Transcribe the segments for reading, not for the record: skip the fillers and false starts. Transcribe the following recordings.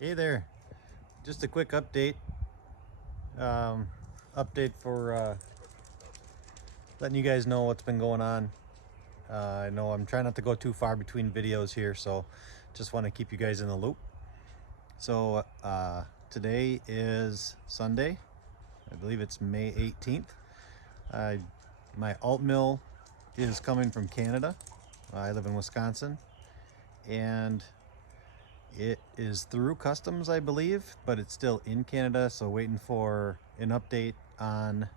Hey there, just a quick update. Update for letting you guys know what's been going on. I know I'm trying not to go too far between videos here, so just want to keep you guys in the loop. So today is Sunday. I believe it's May 18th. My Altmill is coming from Canada. I live in Wisconsin, and it is through customs, I believe, but it's still in Canada, so waiting for an update on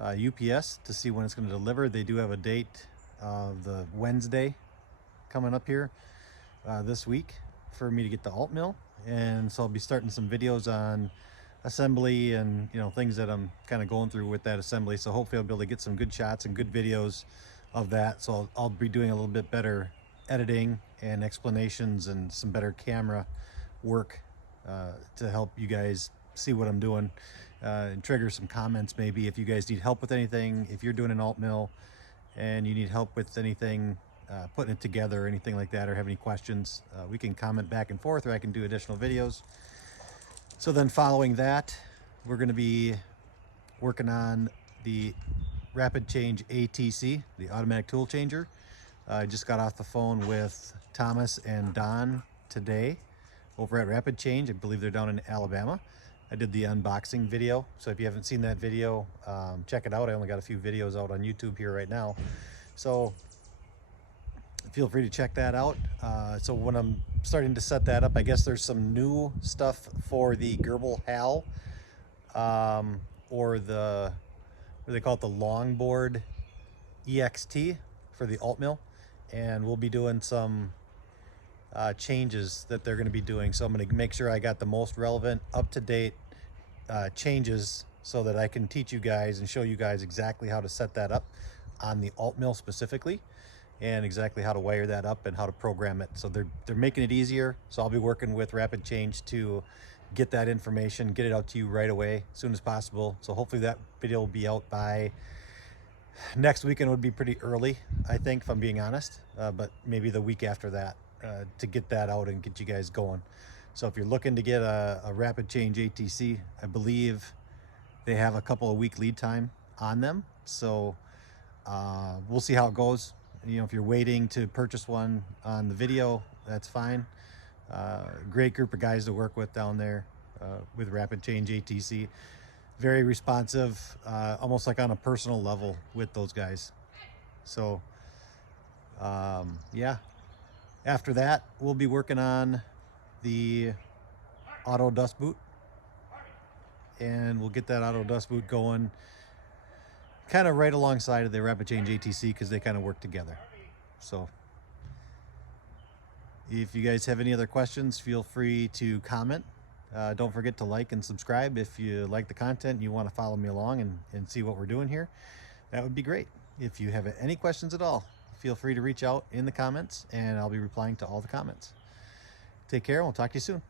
UPS to see when it's going to deliver. They do have a date of the Wednesday coming up here this week for me to get the Altmill, and so I'll be starting some videos on assembly and things that I'm kind of going through with that assembly. So hopefully I'll be able to get some good shots and good videos of that. So I'll be doing a little bit better editing and explanations and some better camera work to help you guys see what I'm doing and trigger some comments maybe if you guys need help with anything. If you're doing an Altmill and you need help with anything, putting it together or anything like that, or have any questions, we can comment back and forth, or I can do additional videos. So then following that, we're going to be working on the Rapid Change ATC, the automatic tool changer. I just got off the phone with Thomas and Don today over at Rapid Change. I believe they're down in Alabama. I did the unboxing video, so if you haven't seen that video, check it out. I only got a few videos out on YouTube here right now, so feel free to check that out. So when I'm starting to set that up, I guess there's some new stuff for the Gerbil HAL, or the, what do they call it, the longboard EXT for the Altmill, and we'll be doing some changes that they're going to be doing. So I'm going to make sure I got the most relevant, up-to-date changes so that I can teach you guys and show you guys exactly how to set that up on the Altmill specifically, and exactly how to wire that up and how to program it. So they're making it easier. So I'll be working with Rapid Change to get that information, get it out to you right away as soon as possible. So hopefully that video will be out by next weekend. Would be pretty early, I think, if I'm being honest, but maybe the week after that, to get that out and get you guys going. So if you're looking to get a Rapid Change ATC, I believe they have a couple of week lead time on them. So we'll see how it goes. If you're waiting to purchase one on the video, that's fine. Great group of guys to work with down there with Rapid Change ATC. Very responsive, almost like on a personal level with those guys. So yeah, after that we'll be working on the auto dust boot, and we'll get that auto dust boot going kind of right alongside of the Rapid Change ATC, because they kind of work together. So if you guys have any other questions, feel free to comment. Don't forget to like and subscribe if you like the content and you want to follow me along and see what we're doing here. That would be great. If you have any questions at all, feel free to reach out in the comments, and I'll be replying to all the comments. Take care, and we'll talk to you soon.